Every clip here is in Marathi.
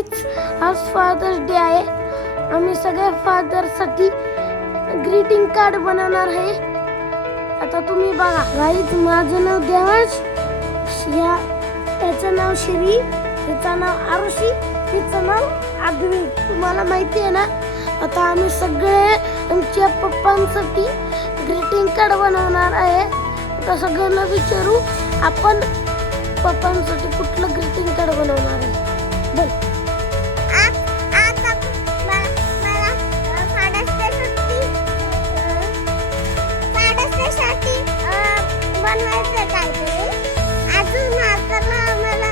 आज फादर्स डे आहे. आम्ही सगळ्या फादरसाठी ग्रीटिंग कार्ड बनवणार आहे. आता तुम्ही बघा गाईज, माझं नाव देवांश, त्याचं नाव श्री, तिचं नाव आरुषी, तिचं नाव आद्वी. तुम्हाला माहिती आहे ना. आता आम्ही सगळे आमच्या पप्पांसाठी ग्रीटिंग कार्ड बनवणार आहे. आता सगळ्यांना विचारू आपण पप्पांसाठी कुठलं ग्रीटिंग कार्ड बनवणार आहे. बोल. बनवायचं काहीतरी अजून आम्हाला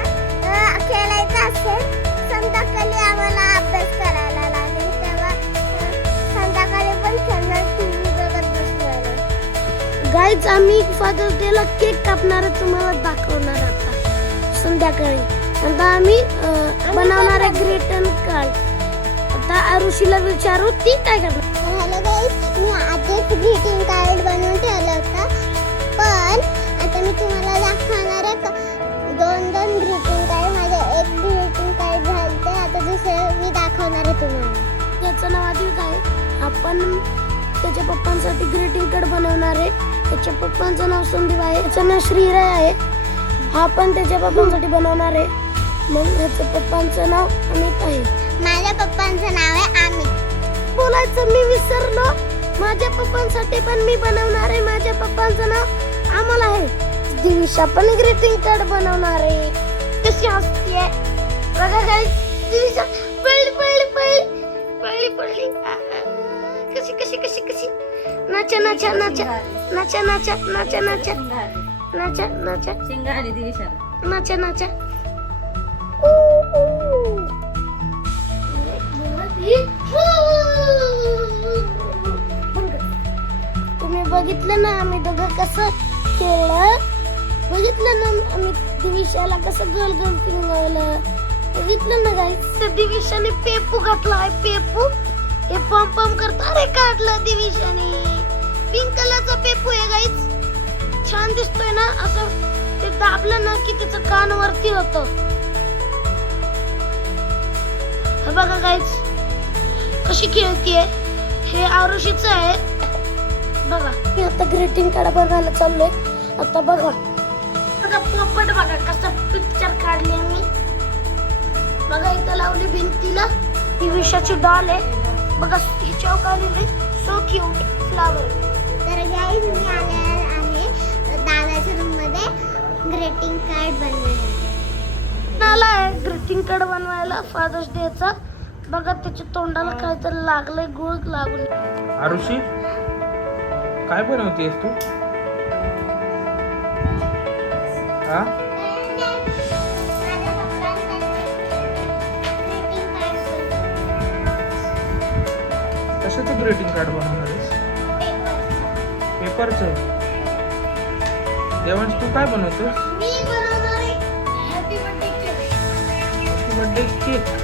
खेळायचं असेल. संध्याकाळी आम्हाला अभ्यास करायला लागेल, तेव्हा संध्याकाळी पण खेळणार, टीव्ही बघत बसणार. गाईज, आम्ही फादर्स डे ला केक कापणार आहे, तुम्हाला दाखवणार आता संध्याकाळी. आता आम्ही बनवणार आहे ग्रीटिंग कार्ड. आता आरुषीला विचारू ती काय करणार. हॅलो गाईज, मी आधीच ग्रीटिंग कार्ड बनवून ठेवलं होतं, पण आता मी तुम्हाला दाखवणार आहे. दोन ग्रीटिंग कार्ड, माझे एक ग्रीटिंग कार्ड झालं, आता दुसरं मी दाखवणार आहे तुम्हाला. याचं नाव आदित्य आहे. आपण त्याच्या पप्पांसाठी ग्रीटिंग कार्ड बनवणार आहे. त्याच्या पप्पांचं नाव संदीप आहे. त्याचं नाव श्रीराय आहे. हा पण त्याच्या पप्पांसाठी बनवणार आहे. मग ह्याच्या पप्पांचं नाव अमित आहे. माझ्या पप्पांचं नाव आहे अमित. बोलायचं मी विसरलो. माझ्या पप्पांसाठी पण मी बनवणार आहे. माझ्या पप्पांचं नाव आम्हाला आहे. दिविशा पण ग्रीटिंग कार्ड बनवणार आहे. कशी हसतीये बघा गाईस. दिविशा पळली पळली पळली पळली पळली. कशी कशी कशी कशी नाचा नाचा नाचा नाचा नाचा नाचा नाचा नाचा नाचा शिंगारी दिविशा नाचा नाचा. तुम्ही बघितलं ना आम्ही दोघं कसं खेळलं. बघितलं ना आम्ही दिविशाला कसं गोल गोल फिरवलं. बघितलं ना गाईस. दिविशाने पेपू घातलाय. पेपू हे पम पम करत. अरे काढलं दिविशाने. पिंक कलरचा पेपू आहे गाईस. छान दिसतोय ना. असं ते दाबलं ना की त्याचं कान वरती होतं. हे बघा गाईस कशी खेळतीये. हे आरुषीचं आहे. बघा मी आता ग्रीटिंग कार्ड बनवायला चाललोय. आता बघा बघा पोपट बघा कसं पिक्चर काढले मी. बघा इथं लावली भिंतीला ही विषाची डॉल आहे. बघा ही चौक आलेली सो क्यूट फ्लावर. तर गाईज, मी आले आहे दादाच्या रूम मध्ये ग्रीटिंग कार्ड बनवायला. आहे ग्रीटिंग कार्ड बनवायला फादर्स डे चा. बघा त्याच्या तोंडाला काहीतरी लागलंय, गुळ लागून. आरुषी, काय बनवतेस तू? हा? कशाचं ग्रीटिंग कार्ड बनवणार आहेस? पेपरचं. देवांश, तू काय बनवतोस? मी बनवणार आहे happy birthday cake. Happy birthday cake.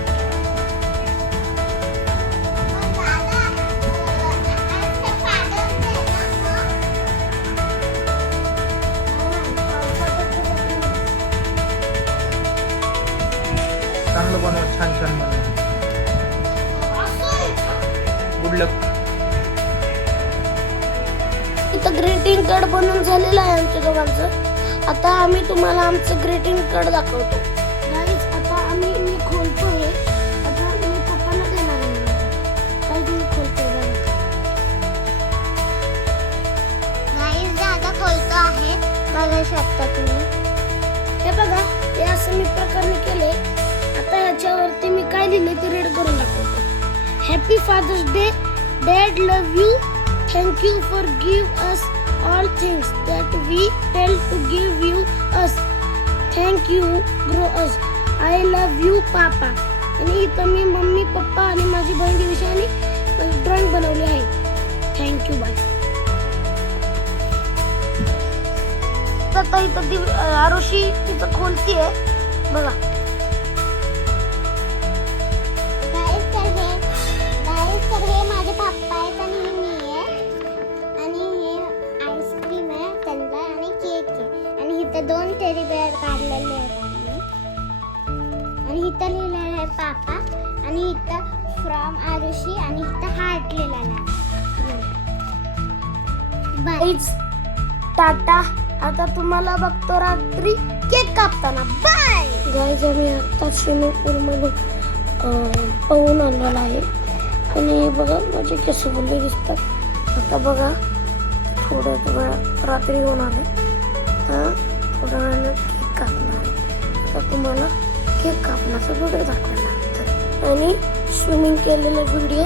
चांगलं बनव, छान छान बनव. गुड लक. इथं ग्रीटिंग कार्ड बनवून झालेलं आहे आमच्या दोघांचं. आता आम्ही तुम्हाला आमचं ग्रीटिंग कार्ड दाखवतो. गाईज, आता मी खोलतोय. आता मी पप्पांना देणार आहे. काय तुम्ही खोलतोय गाईज, दादा खोलतो आहे, बघू शकता तुम्ही. हे बघा, हे असं मी प्रकारे केले. आता ह्याच्यावरती मी काय लिहिले ते रीड करून दाखवतो. Happy father's day. Dad love you. Thank you for give us all things that we tell to give you us. Thank you grow us. I love you papa. आणि इथं मी मम्मी, पप्पा आणि माझी बहीण दिविशाने ड्रॉइंग बनवली आहे. Thank you bye. आता इथं आरुषी तिथं खोलतीये बघा. हे माझे पप्पा आहेत आणि हे मी आहे. आणि हे आईस्क्रीम आहे त्यांना आणि केक आहे. आणि इथं 2 टेडी बेअर काढलेले आहेत आम्ही. आणि इथं लिहिलेलं आहे पापा. आणि इथं फ्रॉम आरुषी आणि इथं हार्ट लिहिलेला बाय. गाईज टाटा. आता तुम्हाला बघतो रात्री केक कापताना. Bye guys. आम्ही आता स्विमिंग पूल मधून पाहून आणलेला आहे आणि बघा माझे केस बोलले दिसतात. आता बघा थोड्या वेळा रात्री होणार आहे तर थोड्या वेळानं केक कापणार आहे. आता तुम्हाला केक कापण्याचा व्हिडिओ दाखवायला लागतं आणि स्विमिंग केलेला व्हिडिओ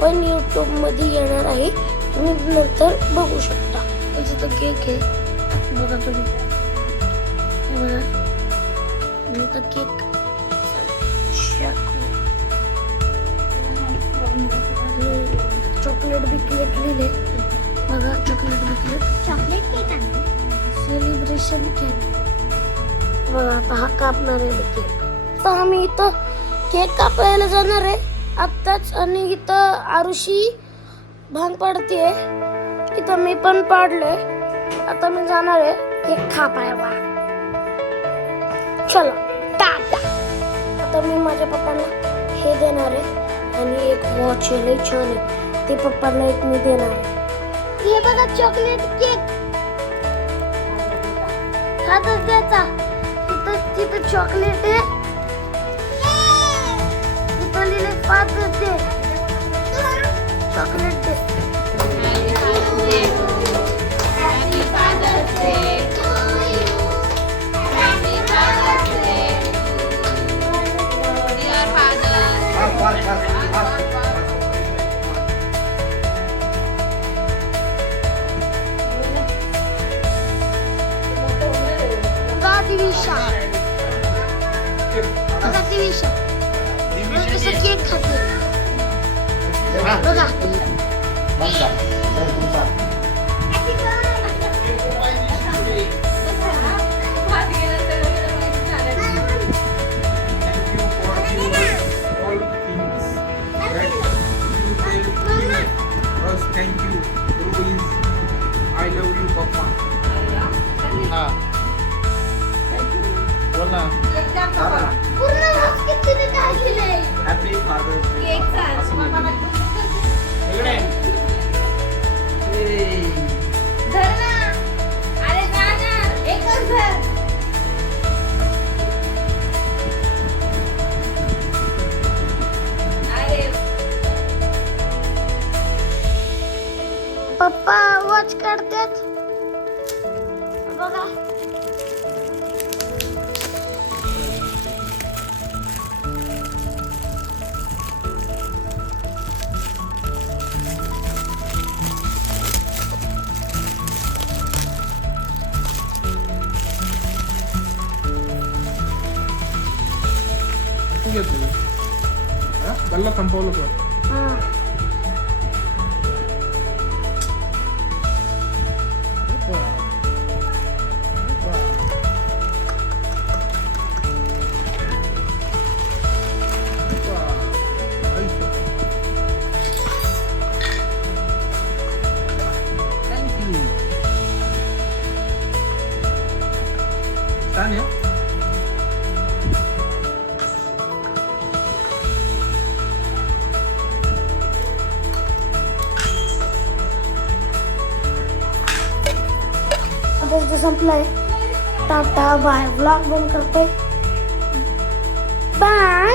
पण यूट्यूबमध्ये येणार आहे. तुम्ही नंतर बघू शकता. तिथं केक आहे बघा तुम्ही. हे बघा नंतर केक चॉकलेट बिकलेट लिहिले बघा. चॉकलेट बिकलेट चॉकलेट केक आणतो. सेलिब्रेशन केक बघा. आता हा कापणार आहे केक. तर आम्ही इथं केक कापायला जाणार आहे आत्ताच आणि इथं आरुषी भांग पाडते. इथं मी पण पाडलोय. आता मी जाणार आहे केक कापायला. चलो टाटा. आता मी माझ्या पप्पांना हे देणार आहे आणि एक वॉच आहे लई छान आहे ते पप्पांना एक मी देणार आहे. हे बघा चॉकलेट केक हातात द्यायचा. तिथं चॉकलेट आहे. तिथं लिहिले Father's Day. Chocolate day. Divisha कसं केक खाते बघा. Thank you. Ruiz. I love you, Papa. बोल ना. पूर्ण कितीने काय लिहिलंय. Happy Father's Day. इकडे. धर ना. अरे जा ना. एकच धर. पप्पा वॉच काढतात बघा. बल्ला संपवलं तो. छान आहे. संपलाय. Tata bye. व्लॉग बंद करतोय. बाय.